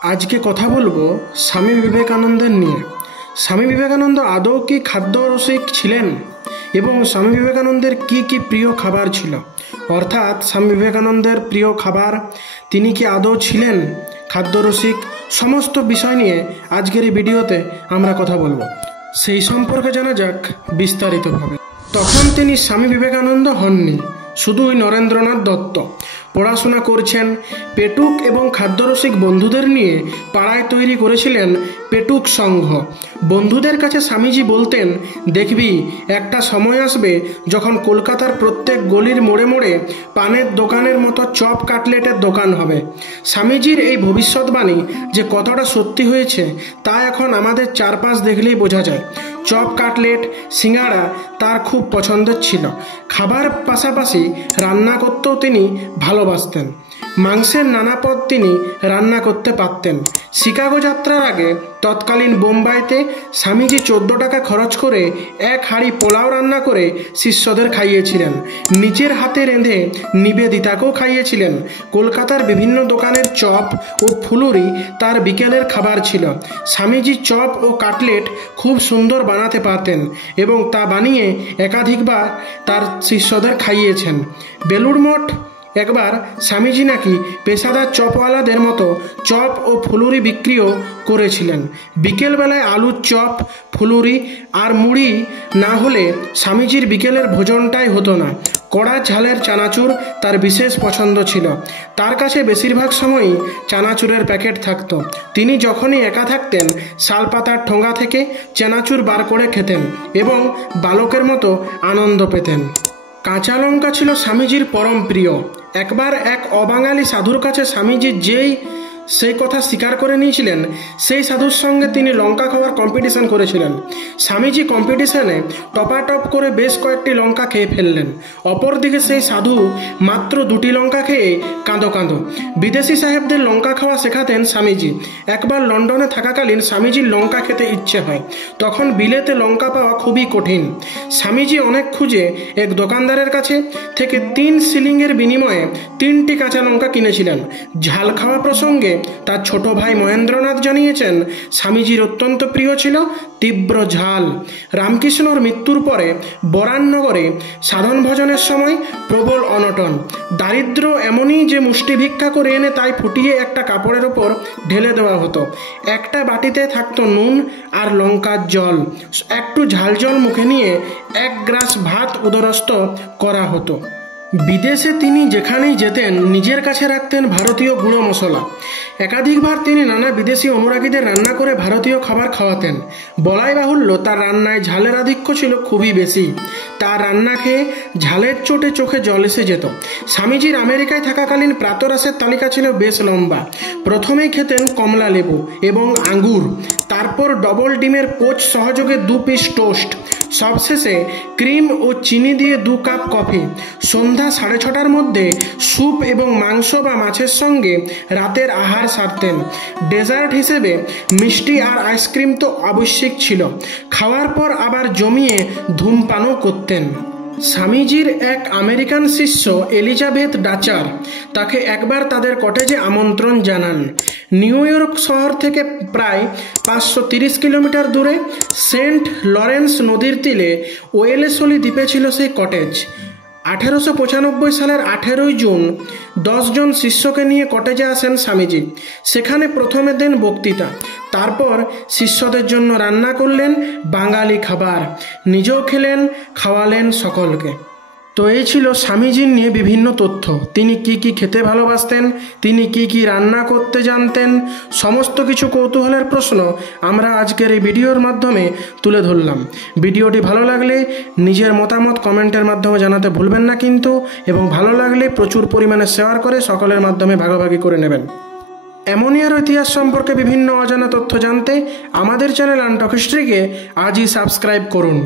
आज के कथा बोलबो स्वामी विवेकानंदेर निये। स्वामी विवेकानंद आदौ कि खाद्य रसिक छिलेन एबं स्वामी विवेकानंदेर की प्रिय खाबार छिलो, अर्थात स्वामी विवेकानंदेर प्रिय खाबार तिनि कि आदौ छिलेन खाद्य रसिक, समस्त विषय निये आजकेर এই ভিডিওতে আমরা কথা বলবো। সেই সম্পর্কে জানা যাক বিস্তারিতভাবে। তখন তিনি স্বামী বিবেকানন্দ হননি, শুধুই নরেন্দ্রনাথ দত্ত। পড়াশোনা করছেন। পেটুক এবং খাদ্যরসিক বন্ধুদের নিয়ে পাড়ায় তৈরি করেছিলেন পেটুক সংঘ। বন্ধুদের কাছে স্বামীজি বলতেন, দেখবি একটা সময় আসবে যখন কলকাতার প্রত্যেক গলির মোড়ে মোড়ে পানের দোকানের মতো চপ কাটলেটের দোকান হবে। স্বামীজির এই ভবিষ্যৎবাণী যে কতটা সত্যি হয়েছে তা এখন আমাদের চারপাশ দেখলেই বোঝা যায়। চপ কাটলেট সিঙ্গাড়া তার খুব পছন্দের ছিল। খাবার পাশাপাশি রান্না করতেও তিনি ভালোবাসতেন। মাংসের নানা পদ তিনি রান্না করতে পারতেন। শিকাগো যাত্রার আগে তৎকালীন বোম্বাইতে স্বামীজি 14 টাকা খরচ করে এক হাঁড়ি পোলাও রান্না করে শিষ্যদের খাইয়েছিলেন। নিজের হাতে রেঁধে নিবেদিতাকেও খাইয়েছিলেন। কলকাতার বিভিন্ন দোকানের চপ ও ফুলুরি তার বিকেলের খাবার ছিল। স্বামীজি চপ ও কাটলেট খুব সুন্দর বানাতে পারতেন এবং তা বানিয়ে একাধিকবার তার শিষ্যদের খাইয়েছেন। বেলুড় মঠ একবার স্বামীজি নাকি পেশাদার চপওয়ালাদের মতো চপ ও ফুলুরি বিক্রিও করেছিলেন। বিকেলবেলায় আলুর চপ, ফুলুরি আর মুড়ি না হলে স্বামীজির বিকেলের ভোজনটাই হতো না। কড়া ঝালের চানাচুর তার বিশেষ পছন্দ ছিল। তার কাছে বেশিরভাগ সময়ই চানাচুরের প্যাকেট থাকতো। তিনি যখনই একা থাকতেন শালপাতার ঠোঙা থেকে চানাচুর বার করে খেতেন এবং বালকের মতো আনন্দ পেতেন। কাঁচা লঙ্কা ছিল স্বামীজির পরম প্রিয়। একবার এক অবাঙালি সাধুর কাছে স্বামীজি যেই সেই কথা স্বীকার করে নিয়েছিলেন, সেই সাধুর সঙ্গে তিনি লঙ্কা খাওয়ার কম্পিটিশন করেছিলেন। স্বামীজি কম্পিটিশনে টপাটপ করে বেশ কয়েকটি লঙ্কা খেয়ে ফেললেন। অপরদিকে সেই সাধু মাত্র 2টি লঙ্কা খেয়ে কাঁদো কাঁদো। বিদেশি সাহেবদের লঙ্কা খাওয়া শেখাতেন স্বামীজি। একবার লন্ডনে থাকাকালীন স্বামীজির লঙ্কা খেতে ইচ্ছে হয়। তখন বিলেতে লঙ্কা পাওয়া খুবই কঠিন। স্বামীজি অনেক খুঁজে এক দোকানদারের কাছে থেকে 3 শিলিংয়ের বিনিময়ে 3টি কাঁচা লঙ্কা কিনেছিলেন। ঝাল খাওয়া প্রসঙ্গে তার ছোট ভাই মহেন্দ্রনাথ জানিয়েছেন, স্বামীজির অত্যন্ত প্রিয় ছিল তীব্র ঝাল। রামকৃষ্ণর মৃত্যুর পরে বরাননগরে সাধন ভজনের সময় প্রবল অনটন। দারিদ্র এমনই যে মুষ্টি ভিক্ষা করে এনে তাই ফুটিয়ে একটা কাপড়ের ওপর ঢেলে দেওয়া হতো। একটা বাটিতে থাকতো নুন আর লঙ্কার জল। একটু ঝাল জল মুখে নিয়ে 1 গ্রাস ভাত উদরস্থ করা হতো। বিদেশে তিনি যেখানেই যেতেন নিজের কাছে রাখতেন ভারতীয় গুঁড়ো মশলা। একাধিকবার তিনি নানা বিদেশি অনুরাগীদের রান্না করে ভারতীয় খাবার খাওয়াতেন। বলাই বাহুল্য তার রান্নায় ঝালের আধিক্য ছিল খুবই বেশি। তার রান্না খেয়ে ঝালের চোটে চোখে জল এসে যেত। স্বামীজির আমেরিকায় থাকাকালীন প্রাতরাশের তালিকা ছিল বেশ লম্বা। প্রথমেই খেতেন কমলা লেবু এবং আঙ্গুর, তারপর ডবল ডিমের পোচ সহযোগে 2 পিস টোস্ট, সবশেষে ক্রিম ও চিনি দিয়ে 2 কাপ কফি। সন্ধ্যা 6:30টার মধ্যে স্যুপ এবং মাংস বা মাছের সঙ্গে রাতের আহার সারতেন। ডেজার্ট হিসেবে মিষ্টি আর আইসক্রিম তো আবশ্যিক ছিল। খাওয়ার পর আবার জমিয়ে ধূমপানও করতেন। স্বামীজির এক আমেরিকান শিষ্য এলিজাবেথ ডাচার তাকে একবার তাদের কটেজে আমন্ত্রণ জানান। নিউ ইয়র্ক শহর থেকে প্রায় 530 কিলোমিটার দূরে সেন্ট লরেন্স নদীর তীরে ওয়েলেসলি দ্বীপে ছিল সেই কটেজ। 1895 সালের 18ই জুন 10 জন শিষ্যকে নিয়ে কটেজে আসেন স্বামীজি। সেখানে প্রথমে দেন বক্তৃতা, তারপর শিষ্যদের জন্য রান্না করলেন বাঙালি খাবার, নিজেও খেলেন, খাওয়ালেন সকলকে। তো এই ছিল স্বামীজির নিয়ে বিভিন্ন তথ্য। তিনি কি খেতে ভালোবাসতেন, তিনি কি রান্না করতে জানতেন, সমস্ত কিছু কৌতূহলের প্রশ্ন আমরা আজকের এই ভিডিওর মাধ্যমে তুলে ধরলাম। ভিডিওটি ভালো লাগলে নিজের মতামত কমেন্টের মাধ্যমে জানাতে ভুলবেন না কিন্তু, এবং ভালো লাগলে প্রচুর পরিমাণে শেয়ার করে সকলের মাধ্যমে ভাগাভাগি করে নেবেন। এমনই ইতিহাস সম্পর্কে বিভিন্ন অজানা তথ্য জানতে আমাদের চ্যানেল আনটক হিস্ট্রিকে আজই সাবস্ক্রাইব করুন।